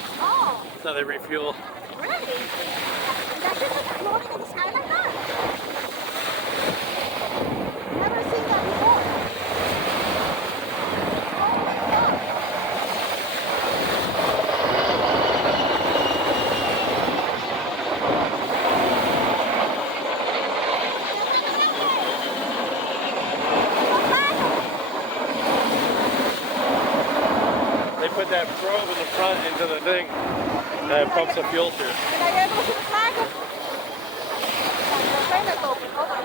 time. Oh, So they refuel. really? That ship is floating in the sky like that? Never seen that before. Oh my god. They put that probe in the front into the thing that pumps the fuel through. And are you able to see the flag? Like the trailer open. Hold on.